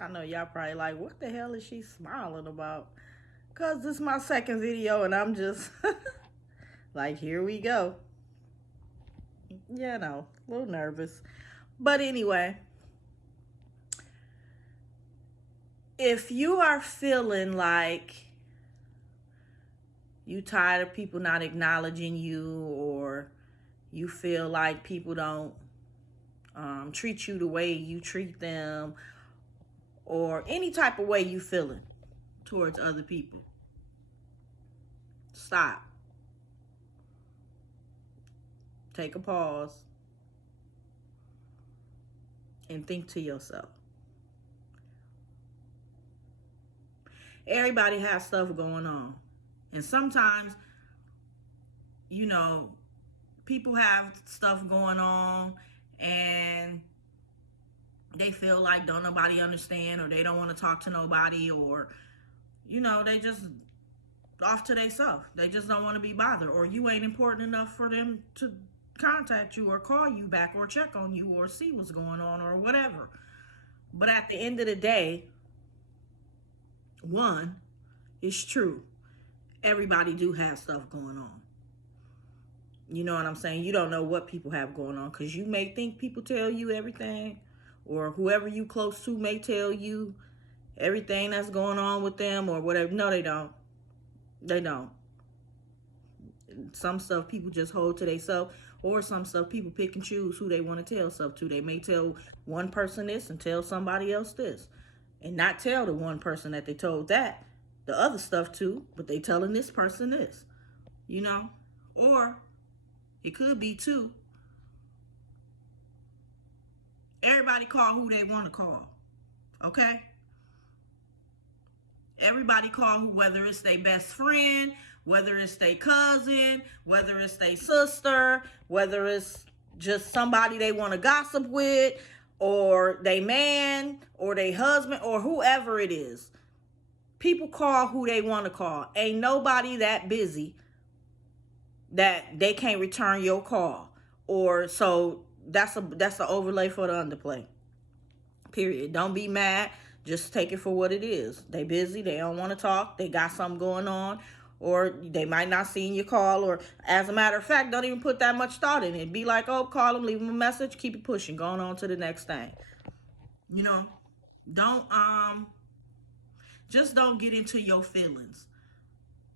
I know y'all probably like, what the hell is she smiling about? Because this is my second video and I'm just like, here we go. A little nervous. But anyway, if you are feeling like you tired of people not acknowledging you, or you feel like people don't treat you the way you treat them, or any type of way you feeling towards other people, stop. Take a pause and think to yourself. Everybody has stuff going on. And sometimes, you know, people have stuff going on and they feel like don't nobody understand, or they don't want to talk to nobody, or, they just off to themselves. They just don't want to be bothered, or you ain't important enough for them to contact you or call you back or check on you or see what's going on or whatever. But at the end of the day, one, it's true. Everybody do have stuff going on. You know what I'm saying? You don't know what people have going on, because you may think people tell you everything, or whoever you close to may tell you everything that's going on with them or whatever. No, they don't. They don't. Some stuff people just hold to themselves, or some stuff people pick and choose who they want to tell stuff to. They may tell one person this and tell somebody else this, and not tell the one person that they told that the other stuff to, but they telling this person this, you know? Or it could be too, everybody call who they want to call, okay? Everybody call who, whether it's their best friend, whether it's their cousin, whether it's their sister, whether it's just somebody they want to gossip with, or they man, or they husband, or whoever it is. People call who they want to call. Ain't nobody that busy that they can't return your call. Or so that's the overlay for the underplay. Period. Don't be mad. Just take it for what it is. They busy. They don't want to talk. They got something going on. Or they might not see your call. Or as a matter of fact, don't even put that much thought in it. Be like, oh, call them, leave them a message, keep it pushing, going on to the next thing. You know, don't just don't get into your feelings.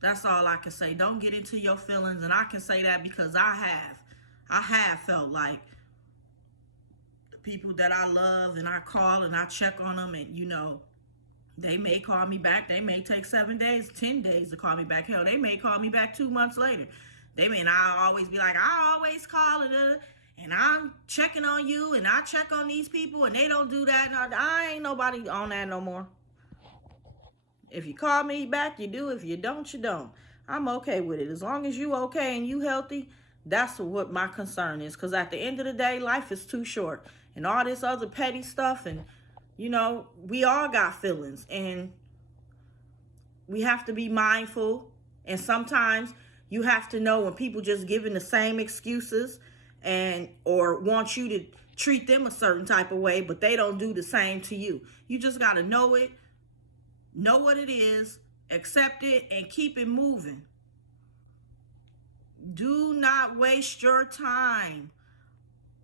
That's all I can say. Don't get into your feelings, and I can say that because I have. I have felt like the people that I love and I call and I check on them, and they may call me back. They may take 7 days, 10 days to call me back. Hell, they may call me back 2 months later. They may not always be like, I always call it, and I'm checking on you, and I check on these people, and they don't do that. I ain't nobody on that no more. If you call me back, you do. If you don't, you don't. I'm okay with it. As long as you okay and you healthy, that's what my concern is. Because at the end of the day, life is too short. And all this other petty stuff, and, we all got feelings. And we have to be mindful. And sometimes you have to know when people just giving the same excuses or want you to treat them a certain type of way, but they don't do the same to you. You just got to know it. Know what it is, accept it, and keep it moving. Do not waste your time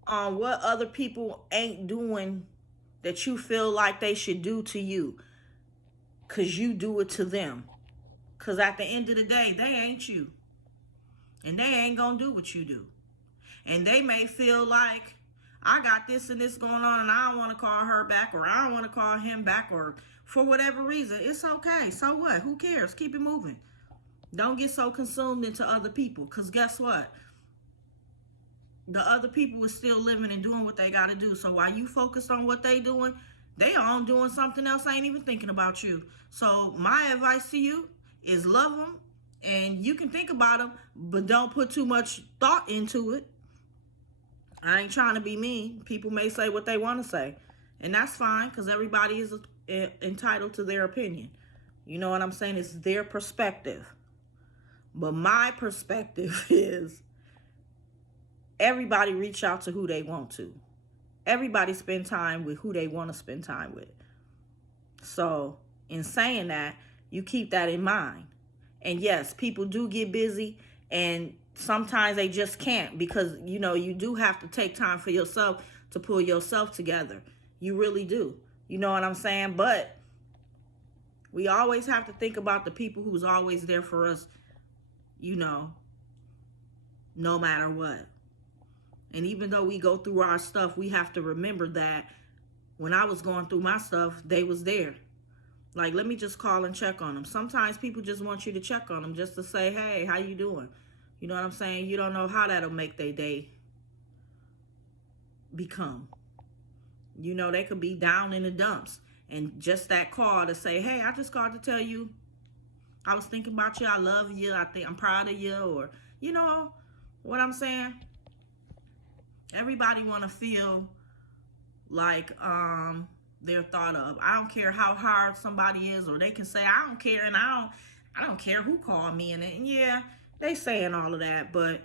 on what other people ain't doing that you feel like they should do to you, because you do it to them. Because at the end of the day, they ain't you. And they ain't going to do what you do. And they may feel like, I got this and this going on, and I don't want to call her back, or I don't want to call him back, or for whatever reason. It's okay. So what? Who cares? Keep it moving. Don't get so consumed into other people, because guess what? The other people is still living and doing what they got to do. So while you focus on what they doing, they on doing something else, ain't even thinking about you. So my advice to you is love them, and you can think about them, but don't put too much thought into it. I ain't trying to be mean. People may say what they want to say, and that's fine, because everybody is entitled to their opinion. You know what I'm saying? It's their perspective. But my perspective is everybody reach out to who they want to. Everybody spend time with who they want to spend time with. So in saying that, you keep that in mind. And yes, people do get busy, and sometimes they just can't, because you do have to take time for yourself to pull yourself together. You really do. You know what I'm saying? But we always have to think about the people who's always there for us, no matter what. And even though we go through our stuff, we have to remember that when I was going through my stuff, they was there. Like, let me just call and check on them. Sometimes people just want you to check on them just to say, hey, how you doing? You know what I'm saying? You don't know how that'll make their day become. They could be down in the dumps. And just that call to say, hey, I just called to tell you I was thinking about you. I love you. I think I'm proud of you. Or, you know what I'm saying? Everybody want to feel like they're thought of. I don't care how hard somebody is, or they can say, I don't care, and I don't care who called me. And yeah, they saying all of that, but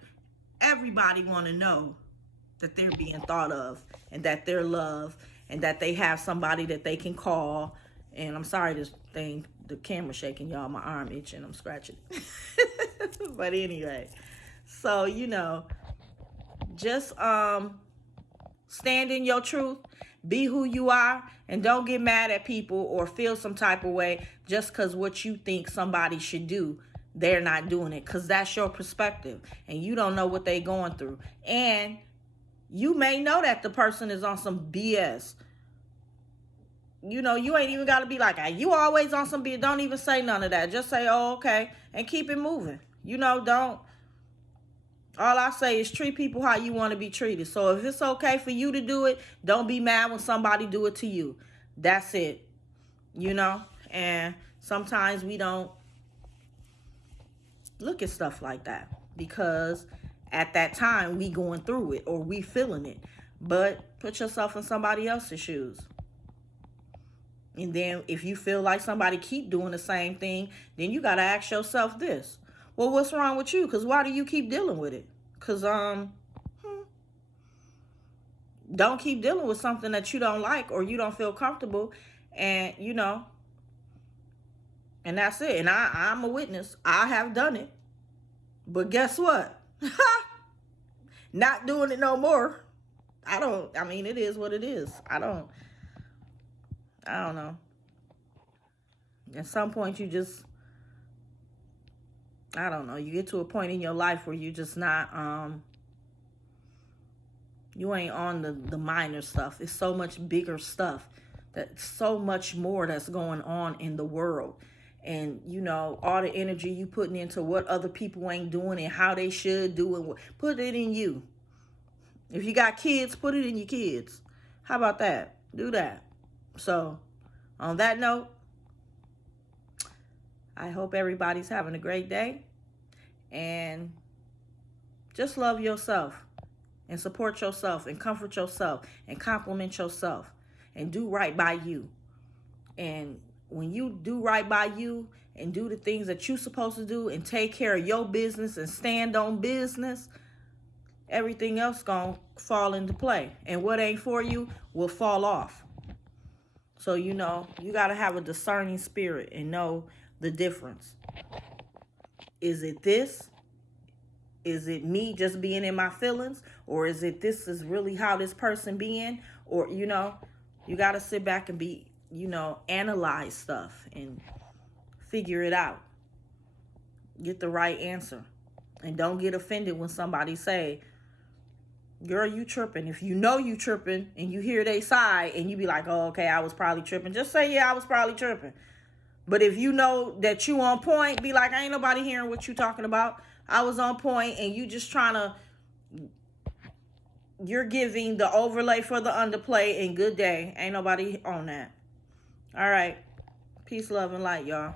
everybody want to know that they're being thought of, and that they're loved, and that they have somebody that they can call. And I'm sorry, the camera shaking, y'all. My arm itching. I'm scratching. But anyway, so just stand in your truth, be who you are, and don't get mad at people or feel some type of way just because what you think somebody should do, they're not doing it, because that's your perspective, and you don't know what they're going through. And you may know that the person is on some BS. You ain't even got to be like, you always on some BS. Don't even say none of that. Just say, oh, okay, and keep it moving. Don't. All I say is treat people how you want to be treated. So if it's okay for you to do it, don't be mad when somebody do it to you. That's it. And sometimes we don't look at stuff like that, because at that time we going through it, or we feeling it. But put yourself in somebody else's shoes. And then if you feel like somebody keep doing the same thing, then you got to ask yourself this. Well, what's wrong with you? Because why do you keep dealing with it? Because don't keep dealing with something that you don't like or you don't feel comfortable. And, and that's it. And I'm a witness. I have done it. But guess what? Not doing it no more. It is what it is. I don't know. At some point you just, I don't know, you get to a point in your life where you just not, you ain't on the minor stuff. It's so much bigger stuff, that's so much more that's going on in the world. And, all the energy you putting into what other people ain't doing and how they should do it, put it in you. If you got kids, put it in your kids. How about that? Do that. So, on that note, I hope everybody's having a great day, and just love yourself and support yourself and comfort yourself and compliment yourself and do right by you. And when you do right by you and do the things that you're supposed to do and take care of your business and stand on business, everything else gonna fall into play. And what ain't for you will fall off. So, you got to have a discerning spirit and know the difference. Is it this? Is it me just being in my feelings? Or is it this is really how this person being? Or, you got to sit back and be, analyze stuff and figure it out. Get the right answer. And don't get offended when somebody say, girl, you tripping. If you know you tripping and you hear they side and you be like, oh, okay, I was probably tripping. Just say, yeah, I was probably tripping. But if you know that you on point, be like, ain't nobody hearing what you talking about. I was on point, and you just you're giving the overlay for the underplay, and good day. Ain't nobody on that. All right. Peace, love, and light, y'all.